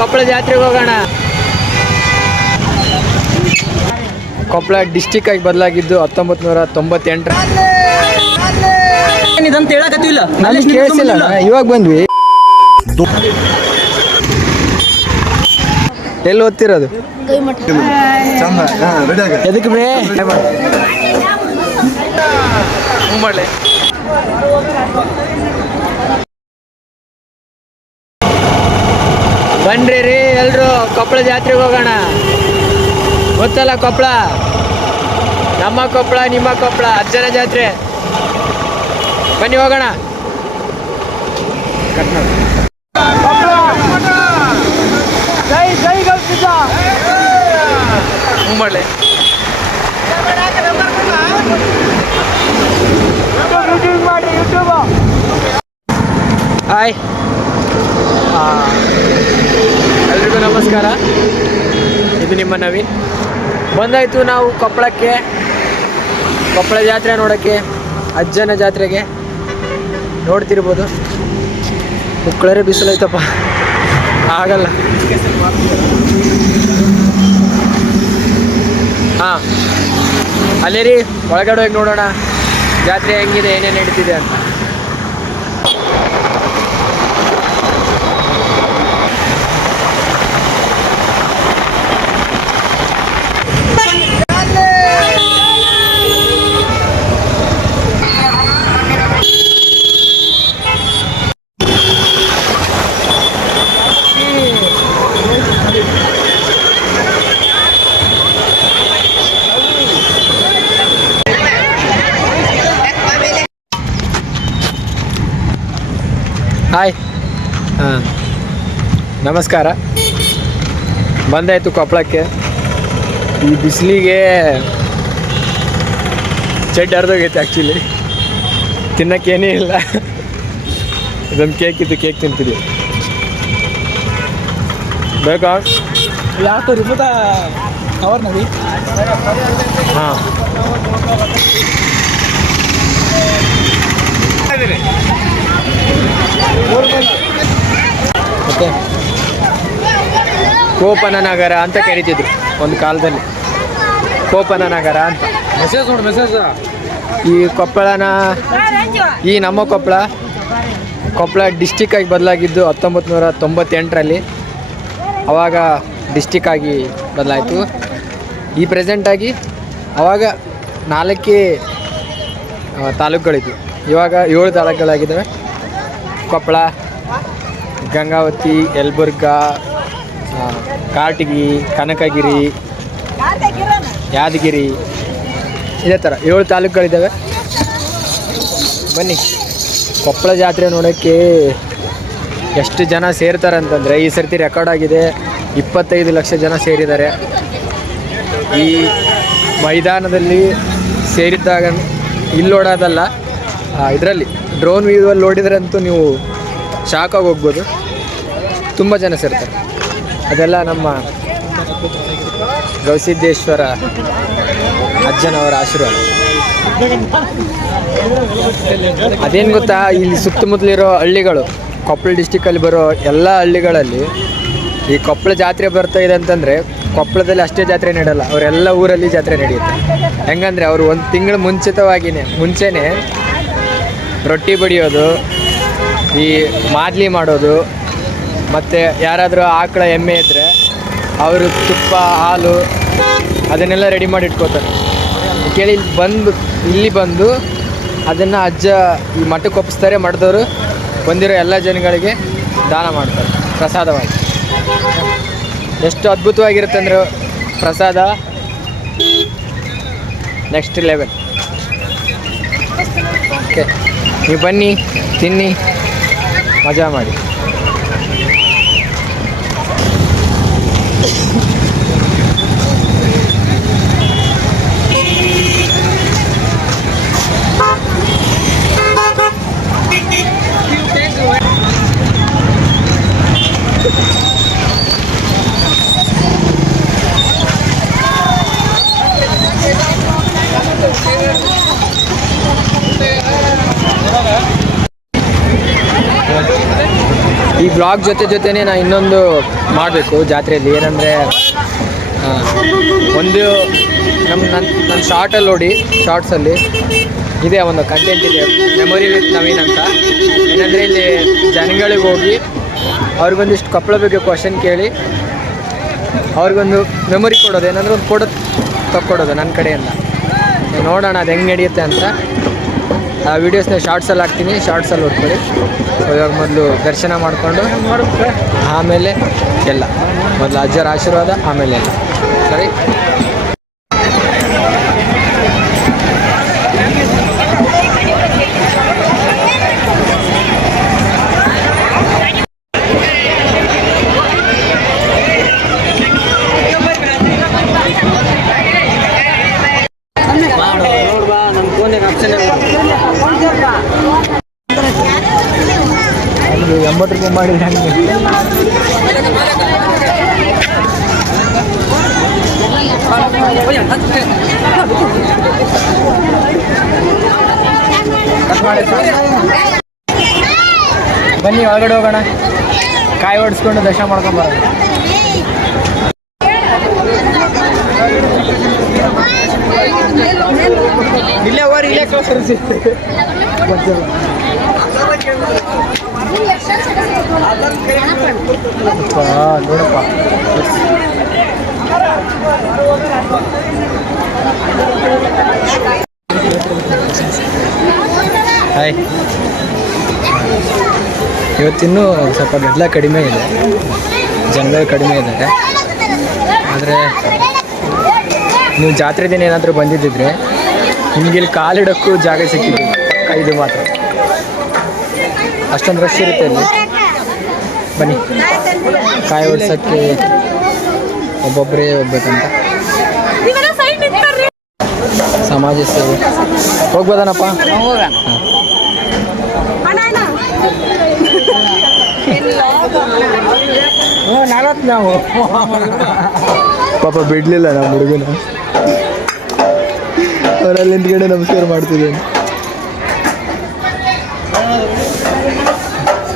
ಕೊಪ್ಪಳ ಜಾತ್ರೆಗೆ ಹೋಗೋಣ. ಕೊಪ್ಪಳ ಡಿಸ್ಟಿಕ್ ಆಗಿ ಬದಲಾಗಿದ್ದು 1998. ಇದಂತ ಹೇಳಕತ್ತಿಲ್ಲ, ಕೇಳಿಸಿಲ್ಲ, ಇವಾಗ ಬಂದ್ವಿ. ಎಲ್ಲಿ ಓದ್ತಿರೋದು? ಎದಕ್ಕೆ ಬೇ ಮಾಡಲಿ. ಬನ್ರಿ ರೀ ಎಲ್ರು, ಕೊಪ್ಪಳ ಜಾತ್ರೆಗೆ ಹೋಗೋಣ. ಗೊತ್ತಲ್ಲ ಕೊಪ್ಪಳ, ನಮ್ಮ ಕೊಪ್ಪಳ, ನಿಮ್ಮ ಕೊಪ್ಪಳ, ಅಜ್ಜನ ಜಾತ್ರೆ. ಬನ್ನಿ ಹೋಗೋಣ. ಜೈ ಜೈ ಗಲ್ಸಿದ್ದ ಮಾಡಲಿ. ಹಾಯ್, ಎಲ್ರಿಗೂ ನಮಸ್ಕಾರ. ಇದು ನಿಮ್ಮ ನವೀನ್. ಬಂದಾಯಿತು ನಾವು ಕೊಪ್ಪಳಕ್ಕೆ, ಕೊಪ್ಪಳ ಜಾತ್ರೆ ನೋಡೋಕ್ಕೆ, ಅಜ್ಜನ ಜಾತ್ರೆಗೆ. ನೋಡ್ತಿರ್ಬೋದು, ಮುಕ್ಕಳರೆ ಬಿಸಿಲೈತಪ್ಪ, ಆಗಲ್ಲ. ಹಾಂ, ಅಲ್ಲೇ ರೀ ಒಳಗಡೆ ಹೋಗಿ ನೋಡೋಣ ಜಾತ್ರೆ ಹೆಂಗಿದೆ, ಏನೇನು ನಡೀತಿದೆ ಅಂತ. ಹಾಯ್, ಹಾಂ ನಮಸ್ಕಾರ. ಬಂದಾಯಿತು ಕೊಪ್ಪಳಕ್ಕೆ. ಈ ಬಿಸಿಲಿಗೆ ಚೆಡ್ ಹರಿದೋಗೈತೆ ಆ್ಯಕ್ಚುಲಿ, ತಿನ್ನೋಕ್ಕೇನೇ ಇಲ್ಲ. ಇದೊಂದು ಕೇಕ್ ಇತ್ತು, ಕೇಕ್ ತಿಂತಿದ್ದೀವಿ. ಬೇಕಾ ಯಾಕೆ ರಿಪೋಟ ಕವರ್ ನವಿ? ಹಾಂ, ಮತ್ತೆ ಕೋಪನ ನಗರ ಅಂತ ಕರಿತಿದ್ರು ಒಂದು ಕಾಲದಲ್ಲಿ, ಕೋಪನ ನಗರ ಅಂತ. ಮೆಸೇಜ್ ನೋಡಿ, ಮೆಸೇಜ್. ಈ ಕೊಪ್ಪಳನ, ಈ ನಮ್ಮ ಕೊಪ್ಪಳ ಡಿಸ್ಟಿಕ್ ಆಗಿ ಬದಲಾಗಿದ್ದು 1998ರಲ್ಲಿ. ಆವಾಗ ಡಿಸ್ಟಿಕ್ ಆಗಿ ಬದಲಾಯಿತು. ಈ ಪ್ರೆಸೆಂಟಾಗಿ ಆವಾಗ 4 ತಾಲೂಕುಗಳಿದ್ವು, ಇವಾಗ 7 ತಾಲೂಕುಗಳಾಗಿದ್ದಾವೆ. ಕೊಪ್ಪಳ, ಗಂಗಾವತಿ, ಯಲಬುರ್ಗಾ, ಕಾರಟಗಿ, ಕನಕಗಿರಿ, ಯಾದಗಿರಿ, ಇದೇ ಥರ 7 ತಾಲೂಕುಗಳಿದ್ದಾವೆ. ಬನ್ನಿ ಕೊಪ್ಪಳ ಜಾತ್ರೆ ನೋಡೋಕ್ಕೆ ಎಷ್ಟು ಜನ ಸೇರ್ತಾರೆ ಅಂತಂದರೆ, ಈ ಸರ್ತಿ ರೆಕಾರ್ಡ್ ಆಗಿದೆ, 25 ಲಕ್ಷ ಜನ ಸೇರಿದ್ದಾರೆ. ಈ ಮೈದಾನದಲ್ಲಿ ಸೇರಿದ್ದಾಗ ಇಲ್ಲಿ ಓಡೋದಲ್ಲ, ಇದರಲ್ಲಿ ಡ್ರೋನ್ ವ್ಯೂವಲ್ಲಿ ನೋಡಿದ್ರಂತೂ ನೀವು ಶಾಕಾಗಿ ಹೋಗ್ಬೋದು. ತುಂಬ ಜನ ಸೇರ್ತಾರೆ. ಅದೆಲ್ಲ ನಮ್ಮ ಗವಿಸಿದ್ದೇಶ್ವರ ಅಜ್ಜನವರ ಆಶೀರ್ವಾದ. ಅದೇನು ಗೊತ್ತಾ, ಇಲ್ಲಿ ಸುತ್ತಮುತ್ತಲಿರೋ ಹಳ್ಳಿಗಳು, ಕೊಪ್ಪಳ ಡಿಸ್ಟಿಕ್ಕಲ್ಲಿ ಬರೋ ಎಲ್ಲ ಹಳ್ಳಿಗಳಲ್ಲಿ ಈ ಕೊಪ್ಪಳ ಜಾತ್ರೆ ಬರ್ತಾ ಇದೆ ಅಂತಂದರೆ, ಕೊಪ್ಪಳದಲ್ಲಿ ಅಷ್ಟೇ ಜಾತ್ರೆ ನಡೆಯಲ್ಲ, ಅವರೆಲ್ಲ ಊರಲ್ಲಿ ಜಾತ್ರೆ ನಡೆಯುತ್ತೆ. ಹೆಂಗಂದರೆ ಅವರು 1 ತಿಂಗಳು ಮುಂಚೆನೇ ರೊಟ್ಟಿ ಬಡಿಯೋದು, ಈ ಮಾದಲಿ ಮಾಡೋದು, ಮತ್ತು ಯಾರಾದರೂ ಆಕಳ ಎಮ್ಮೆ ಇದ್ದರೆ ಅವರು ತುಪ್ಪ, ಹಾಲು ಅದನ್ನೆಲ್ಲ ರೆಡಿ ಮಾಡಿ ಇಟ್ಕೋತಾರೆ. ಕೇಳಿ ಇಲ್ಲಿ ಬಂದು ಅದನ್ನು ಅಜ್ಜ ಈ ಮಠಕ್ಕೆ ಒಪ್ಪಿಸ್ತಾರೆ. ಮಠದವರು ಬಂದಿರೋ ಎಲ್ಲ ಜನಗಳಿಗೆ ದಾನ ಮಾಡ್ತಾರೆ ಪ್ರಸಾದವಾಗಿ. ಎಷ್ಟು ಅದ್ಭುತವಾಗಿರುತ್ತೆ ಅಂದರೆ ಪ್ರಸಾದ, ನೆಕ್ಸ್ಟ್ ಲೆವೆಲ್. ಓಕೆ, ನೀವು ಬನ್ನಿ, ತಿನ್ನಿ, ಮಜಾ ಮಾಡಿ. ಈ ಬ್ಲಾಗ್ ಜೊತೆನೇ ನಾನು ಇನ್ನೊಂದು ಮಾಡಬೇಕು ಜಾತ್ರೆಯಲ್ಲಿ. ಏನಂದರೆ ಒಂದು ನನ್ನ ಶಾರ್ಟಲ್ಲಿ ನೋಡಿ, ಶಾರ್ಟ್ಸಲ್ಲಿ ಇದೆ ಒಂದು ಕಂಟೆಂಟ್ ಇದೆ, ಮೆಮೊರಿ ವಿತ್ ನವೀನ್ ಅಂತ. ಏನಂದರೆ ಇಲ್ಲಿ ಜನಗಳಿಗೆ ಹೋಗಿ ಅವ್ರಿಗೊಂದಿಷ್ಟು ಕೊಪ್ಪಳ ಬಗ್ಗೆ ಕ್ವಶನ್ ಕೇಳಿ ಅವ್ರಿಗೊಂದು ಮೆಮೊರಿ ಕೊಡೋದು, ಏನಂದ್ರೆ ಒಂದು ಫೋಟೋ ತಕ್ಕೊಡೋದು ನನ್ನ ಕಡೆಯಿಂದ. ನೋಡೋಣ ಅದು ಹೆಂಗೆ ನಡೆಯುತ್ತೆ ಅಂತ. ಆ ವೀಡಿಯೋಸ್ನ ಶಾರ್ಟ್ಸಲ್ಲಿ ಹಾಕ್ತೀನಿ, ಶಾರ್ಟ್ಸಲ್ಲಿ ನೋಡ್ಕೊಳ್ಳಿ. ಇವಾಗ ಮೊದಲು ದರ್ಶನ ಮಾಡಿಕೊಂಡು ಆಮೇಲೆ ಎಲ್ಲ, ಮೊದಲು ಅಜ್ಜರ ಆಶೀರ್ವಾದ, ಆಮೇಲೆ ಎಲ್ಲ. ಸರಿ, ಒಂದು 80 ರೂಪಾಯಿ ಮಾಡಿದ್ರೆ ಹಂಗೆ. ಬನ್ನಿ ಒಳಗಡೆ ಹೋಗೋಣ, ಕಾಯಿ ಹೊಡಿಸ್ಕೊಂಡು ದರ್ಶನ ಮಾಡ್ಕೊಂಬರೋಣ. ಇಲ್ಲೇ ಹೋರಿ, ಇಲ್ಲೇ ಕಳಿಸಿ. ನೋಡಪ್ಪ, ಹಾಯ್. ಇವತ್ತಿನ್ನೂ ಸ್ವಲ್ಪ ಗದ್ದಲ ಕಡಿಮೆ ಇದೆ, ಜನಗಳು ಕಡಿಮೆ ಇದ್ದಾರೆ. ಆದರೆ ನೀವು ಜಾತ್ರೆ ದಿನ ಏನಾದರೂ ಬಂದಿದ್ದಿದ್ರೆ ನಿಮಗೆ ಇಲ್ಲಿ ಕಾಲಿಡೋಕ್ಕೂ ಜಾಗ ಸಿಕ್ಕಿದೆ. ಇದು ಮಾತ್ರ ಅಷ್ಟೊಂದು ರಶ್ ಇರುತ್ತೆ ಇಲ್ಲಿ. ಬನ್ನಿ, ಕಾಯಿ ಹೊಡ್ಸೋಕ್ಕೆ ಒಬ್ಬೊಬ್ಬರೇ ಹೋಗ್ಬೇಕಂತ. ಸಮಾಜ ಸೇವೆ ಹೋಗ್ಬೋದನಪ್ಪ? ನಾವು ಪಾಪ ಬಿಡಲಿಲ್ಲ ನಮ್ಮ ಹುಡುಗನ, ಅವರಲ್ಲಿ ಹಿಂದ್ಗಡೆ ನಮಸ್ಕಾರ ಮಾಡ್ತಿದ್ದೇನೆ.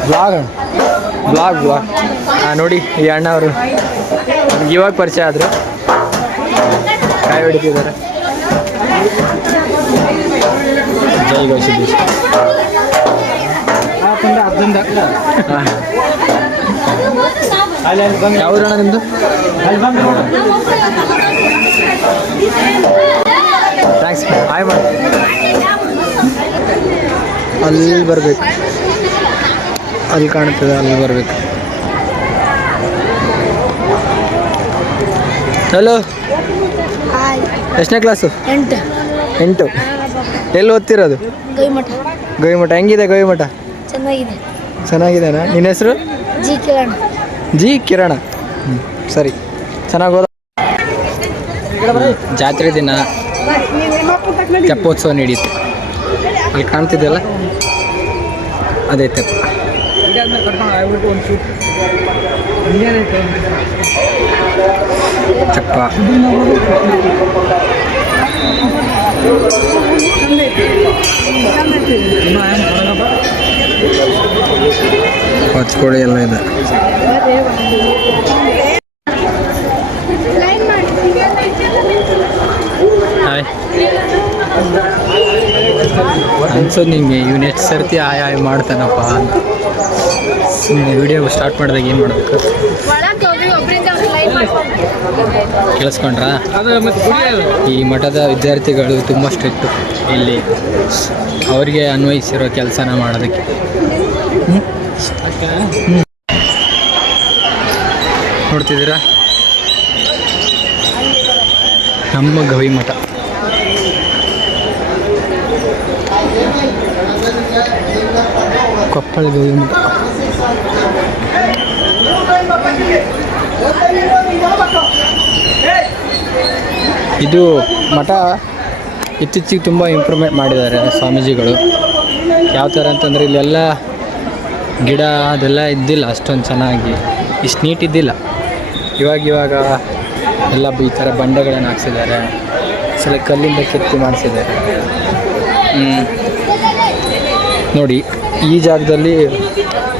ಬ್ಲಾಗ್ ನೋಡಿ, ಈ ಅಣ್ಣ ಅವರು ನಮ್ಗೆ ಇವಾಗ ಪರಿಚಯ ಆದರು, ಕಾಯಿ ಹೊಡಿತಿದ್ದಾರೆ. ಜೈ ಗೌಸಿದ್ದೇಶ್. ಯಾವ್ದಣ್ಣ ನಿಮ್ಮದು? ಥ್ಯಾಂಕ್ಸ್, ಹಾಯ್ ಮಾಡಿ. ಅಲ್ಲಿ ಬರಬೇಕು, ಅಲ್ಲಿ ಕಾಣ್ತದೆ, ಅಲ್ಲಿ ಬರಬೇಕು. ಹಲೋ, ಎಷ್ಟನೇ ಕ್ಲಾಸು? 8. ಎಲ್ಲಿ ಓದ್ತಿರೋದು? ಗವಿಮಠ. ಹೆಂಗಿದೆ ಗವಿಮಠ? ಚೆನ್ನಾಗಿದೆನಾ? ನಿನ್ನ ಹೆಸರು? ಜಿ ಕಿರಣ. ಸರಿ, ಚೆನ್ನಾಗಿ ಓದ. ಜಾತ್ರೆ ದಿನ ತೆಪ್ಪೋತ್ಸವ ನಡೆಯುತ್ತೆ. ಅಲ್ಲಿ ಕಾಣ್ತಿದ್ದೆಲ್ಲ ಅದೇ ತೆಪ್ಪ. ತೆಪ್ಪ ಹೊಚ್ಕೋಳಿ ಎಲ್ಲ ಇದೆ. ಹಾಯ್, ಅನ್ಸೋದು ನಿಮಗೆ ಇವನು ಎಷ್ಟು ಸರ್ತಿ ಆಯ್ ಮಾಡ್ತಾನಪ್ಪ ಅಂತ. ಸುಮ್ಮನೆ ವಿಡಿಯೋ ಸ್ಟಾರ್ಟ್ ಮಾಡಿದಾಗ ಏನು ಮಾಡಬೇಕು ಕೇಳಿಸ್ಕೊಂಡ್ರಾ? ಈ ಮಠದ ವಿದ್ಯಾರ್ಥಿಗಳು ತುಂಬ ಸ್ಟ್ರಿಕ್ಟು. ಇಲ್ಲಿ ಅವರಿಗೆ ಅನ್ವಯಿಸಿರೋ ಕೆಲಸನ ಮಾಡೋದಕ್ಕೆ. ನೋಡ್ತಿದ್ದೀರಾ ನಮ್ಮ ಗವಿಮಠ. ಕೊಪ್ಪಳ ಗವಿಮಠ. ಇದು ಮಠ ಇತ್ತೀಚೆಗೆ ತುಂಬ ಇಂಪ್ರೂವ್ಮೆಂಟ್ ಮಾಡಿದ್ದಾರೆ ಸ್ವಾಮೀಜಿಗಳು. ಯಾವ ಥರ ಅಂತಂದರೆ ಇಲ್ಲೆಲ್ಲ ಗಿಡ ಅದೆಲ್ಲ ಇದ್ದಿಲ್ಲ ಅಷ್ಟೊಂದು ಚೆನ್ನಾಗಿ, ಇಷ್ಟು ನೀಟ್ ಇದ್ದಿಲ್ಲ. ಇವಾಗ ಎಲ್ಲ ಈ ಥರ ಬಂಡೆಗಳನ್ನು ಹಾಕ್ಸಿದ್ದಾರೆ, ಸಲ ಕಲ್ಲಿಂದ ಕೆತ್ತಿ ಮಾಡಿಸಿದ್ದಾರೆ. ನೋಡಿ, ಈ ಜಾಗದಲ್ಲಿ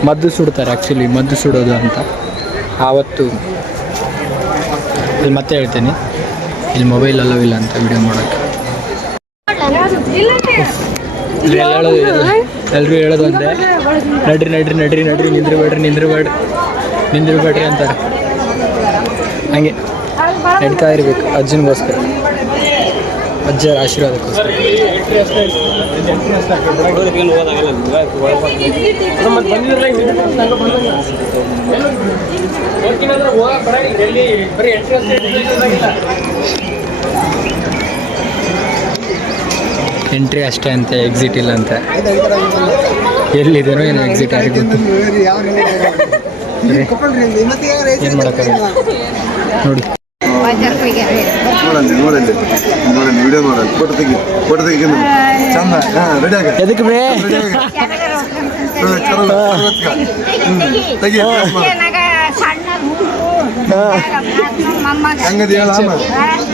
ಮದ್ದು ಸುಡ್ತಾರೆ ಆ್ಯಕ್ಚುಲಿ, ಮದ್ದು ಸುಡೋದು ಅಂತ. ಆವತ್ತು ಇಲ್ಲಿ ಮತ್ತೆ ಹೇಳ್ತೀನಿ, ಇಲ್ಲಿ ಮೊಬೈಲ್ ಅಲ್ಲೋ ಇಲ್ಲ ಅಂತ ವಿಡಿಯೋ ಮಾಡೋಕ್ಕೆ. ಎಲ್ಲರೂ ಹೇಳೋದು ಅಂದೆ, ನಡ್ರಿ ನಡ್ರಿ ನಡ್ರಿ ನಡ್ರಿ, ನಿಂದ್ರಬೇಡ್ರಿ ಅಂತಾರೆ. ಹಂಗೆ ನಡೀತಾ ಇರಬೇಕು ಅಜ್ಜನಿಗೋಸ್ಕರ, ಅಜ್ಜರ ಆಶೀರ್ವಾದಕ್ಕೋಸ್ಕರ. ಎಂಟ್ರಿ ಅಷ್ಟೇ ಅಂತೆ, ಎಕ್ಸಿಟ್ ಇಲ್ಲ ಅಂತ. ಎಲ್ಲಿದೇನೋ ಏನೋ ಎಕ್ಸಿಟ್ ಯಾರಿಗೆ ಗೊತ್ತು. ಏನು ಮಾಡೋಕ್ಕಾಗಲ್ಲ ನೋಡಿ. ವಿಡಿಯೋ ನೋಡಲ್ಲ, ಫೋಟೋ ತೆಗಿ ಚಂದ. ರೆಡಿ ಆಗ ಎದಕ್ಕೆ ಬೇ ತೆಗಿ ಹಂಗದಿ ಹೇಳ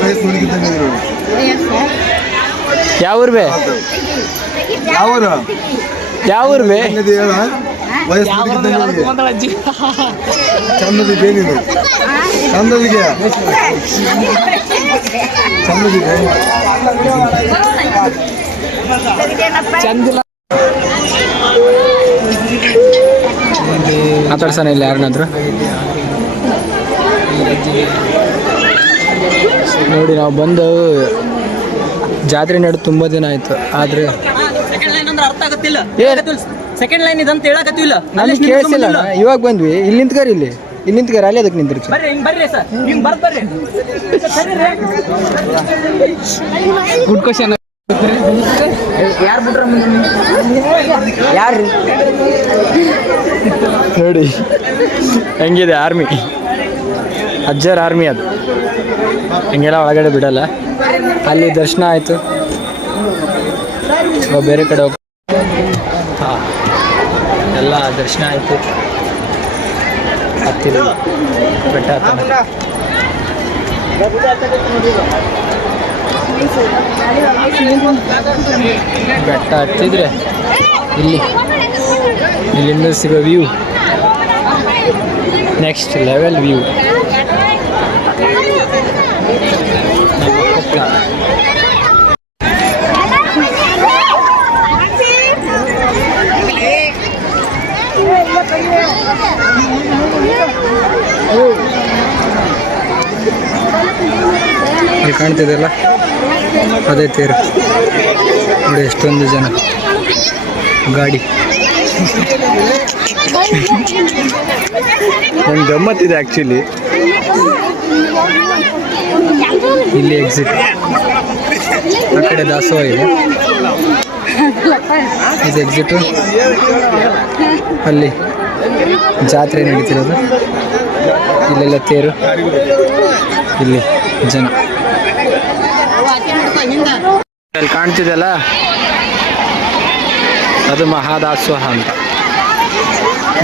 ವಯಸ್ಸು ಹುಡುಗಿದ್ದಂಗೆ ನೋಡಿ. ಯಾವ ಊರು ಬೇ, ಯಾವ ಊರು ಬೇ, ಹಂಗದಿ ಹೇಳ ವಯಸ್ಸು ಹುಡುಗಿದ್ದಂಗೆ ನೋಡಿ. ಚಂದದಿ ಬೇನಿದು, ಚಂದದಿಗೆ ಚಂದದಿಗೆ ಚಂದಿಲ್ಲ. ಮಾತಾಡ್ಸೋಣ ಇಲ್ಲ ಯಾರನ್ನಾದ್ರು ನೋಡಿ. ನಾವು ಬಂದು ಜಾತ್ರೆ ನಡು ತುಂಬ ದಿನ ಆಯ್ತು, ಆದ್ರೆ ಸೆಕೆಂಡ್ ಲೈನ್ ಅಂದ್ರೆ ಅರ್ಥ ಆಗತ್ತಿಲ್ಲ. ಸೆಕೆಂಡ್ ಲೈನ್ ಇದಂತ ಹೇಳಕತ್ತಿಲ್ಲ. ನನಗೆ ಕೇಳಿಸಿಲ್ಲ. ಇವಾಗ ಬಂದ್ವಿ, ಇಲ್ಲಿ ನಿಂತ್ಕರಿ, ಇಲ್ಲಿ ನಿಂತ್ಕರಿ, ಅಲ್ಲಿ ಅದಕ್ಕೆ ನಿಂತಿರ್ತೀವಿ. ಬರ್ರಿ ಹಿಂಗ್ ಬರ್ರಿ ಸರ್, ಹಿಂಗ್ ಬರ್ರಿ. Good question. ಯಾರು ಬಿಟ್ರ ಯಾರು ನೋಡಿ ಹೆಂಗಿದೆ ಆರ್ಮಿ, ಅಜ್ಜರ ಆರ್ಮಿ ಅದು. ಹಂಗೆಲ್ಲ ಒಳಗಡೆ ಬಿಡಲ್ಲ. ಅಲ್ಲಿ ದರ್ಶನ ಆಯಿತು, ಬೇರೆ ಕಡೆ ಹೋಗಿ ಹಾಂ ಎಲ್ಲ ದರ್ಶನ ಆಯಿತು. ಹತ್ತಿರ ಬೆಟ್ಟ ಹತ್ತೋಣ. ಬೆಟ್ಟ ಹತ್ತಿದ್ರೆ ಇಲ್ಲಿಂದ ಸಿಗೋ ವ್ಯೂ ನೆಕ್ಸ್ಟ್ ಲೆವೆಲ್ ವ್ಯೂ. ನಮ್ಮ ಕೊಪ್ಪಳ ಇಲ್ಲಿ ಕಾಣ್ತಿದೆಯಲ್ಲ, ಅದೇ ತೇರು ನೋಡಿ. ಎಷ್ಟೊಂದು ಜನ, ಗಾಡಿ. ನಂಗೆ ಗಮ್ಮತ್ತಿದೆ ಆ್ಯಕ್ಚುಲಿ. ಇಲ್ಲಿ ಎಕ್ಸಿಟ್, ಆ ಕಡೆ ದಾಸೋಹ ಇದೆ, ಇದು ಎಕ್ಸಿಟು. ಅಲ್ಲಿ ಜಾತ್ರೆ ನಡೀತಿರೋದು, ಇಲ್ಲೆಲ್ಲ ತೇರು, ಇಲ್ಲಿ ಜನ. ಅಲ್ಲಿ ಕಾಣ್ತಿದೆಯಲ್ಲ, ಅದು ಮಹಾದಾಸೋಹ ಅಂತ,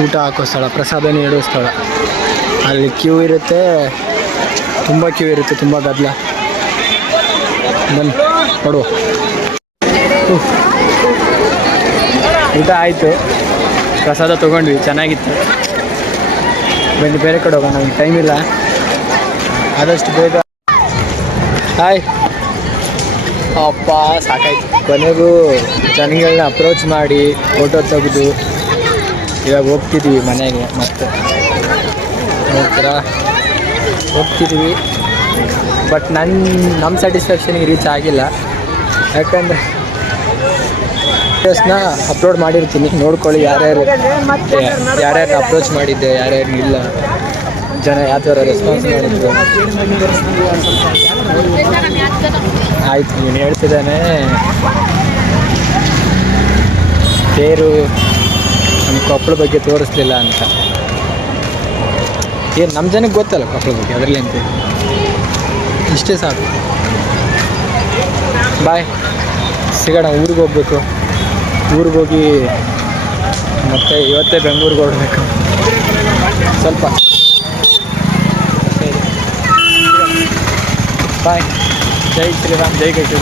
ಊಟ ಹಾಕೋ ಸ್ಥಳ, ಪ್ರಸಾದ ನೀಡೋ ಸ್ಥಳ. ಅಲ್ಲಿ ಕ್ಯೂ ಇರುತ್ತೆ, ತುಂಬ ಕ್ಯೂ ಇರುತ್ತೆ, ತುಂಬ ಗದ್ದಲ. ಬನ್ನಿ ನೋಡುವ. ಊಟ ಆಯಿತು, ಪ್ರಸಾದ ತೊಗೊಂಡ್ವಿ, ಚೆನ್ನಾಗಿತ್ತು. ಬನ್ನಿ ಬೇರೆ ಕಡೆ ಹೋಗೋಣ, ನಮ್ಗೆ ಟೈಮ್ ಇಲ್ಲ. ಆದಷ್ಟು ಬೇಗ. ಹಾಯ್ ಅಪ್ಪ, ಸಾಕಾಯ್ತು. ಕೊನೆಗೂ ಜನಗಳನ್ನ ಅಪ್ರೋಚ್ ಮಾಡಿ ಫೋಟೋ ತೆಗೆದು ಇವಾಗ ಹೋಗ್ತಿದ್ದೀವಿ ಮನೆಗೆ. ಮತ್ತೆ ನೋಡ್ತೀರಾ ಹೋಗ್ತಿದ್ದೀವಿ. ಬಟ್ ನಮ್ಮ ಸ್ಯಾಟಿಸ್ಫ್ಯಾಕ್ಷನಿಗೆ ರೀಚ್ ಆಗಿಲ್ಲ. ಯಾಕಂದರೆ ವಿಡಿಯೋಸ್ನ ಅಪ್ಲೋಡ್ ಮಾಡಿರ್ತೀನಿ, ನೋಡ್ಕೊಳ್ಳಿ. ಯಾರ್ಯಾರನ್ನ ಅಪ್ರೋಚ್ ಮಾಡಿದ್ದೆ, ಯಾರ್ಯಾರು ಇಲ್ಲ, ಜನ ಯಾವ ಥರ ರೆಸ್ಪಾನ್ಸ್ ಮಾಡಿದ್ರು. ಆಯಿತು, ನೀನು ಹೇಳ್ತಿದ್ದಾನೆ. ತೇರು ನಮ್ಮ ಕೊಪ್ಪಳ ಬಗ್ಗೆ ತೋರಿಸ್ಲಿಲ್ಲ ಅಂತ. ಏನು ನಮ್ಮ ಜನಕ್ಕೆ ಗೊತ್ತಲ್ಲ ಕೊಪ್ಪಳ ಬಗ್ಗೆ, ಅದರಲ್ಲಿ ಅಂತ. ಇಷ್ಟೇ ಸಾಕು. ಬಾಯ್, ಸಿಗೋಣ. ಊರಿಗೆ ಹೋಗ್ಬೇಕು. ಊರಿಗೆ ಹೋಗಿ ಮತ್ತೆ ಇವತ್ತೇ ಬೆಂಗಳೂರಿಗೆ ಹೊರಡಬೇಕು. ಸ್ವಲ್ಪ ಬಾಯ್. ಜೈ ಶ್ರೀರಾಮ್, ಜೈ ಗೈಸು.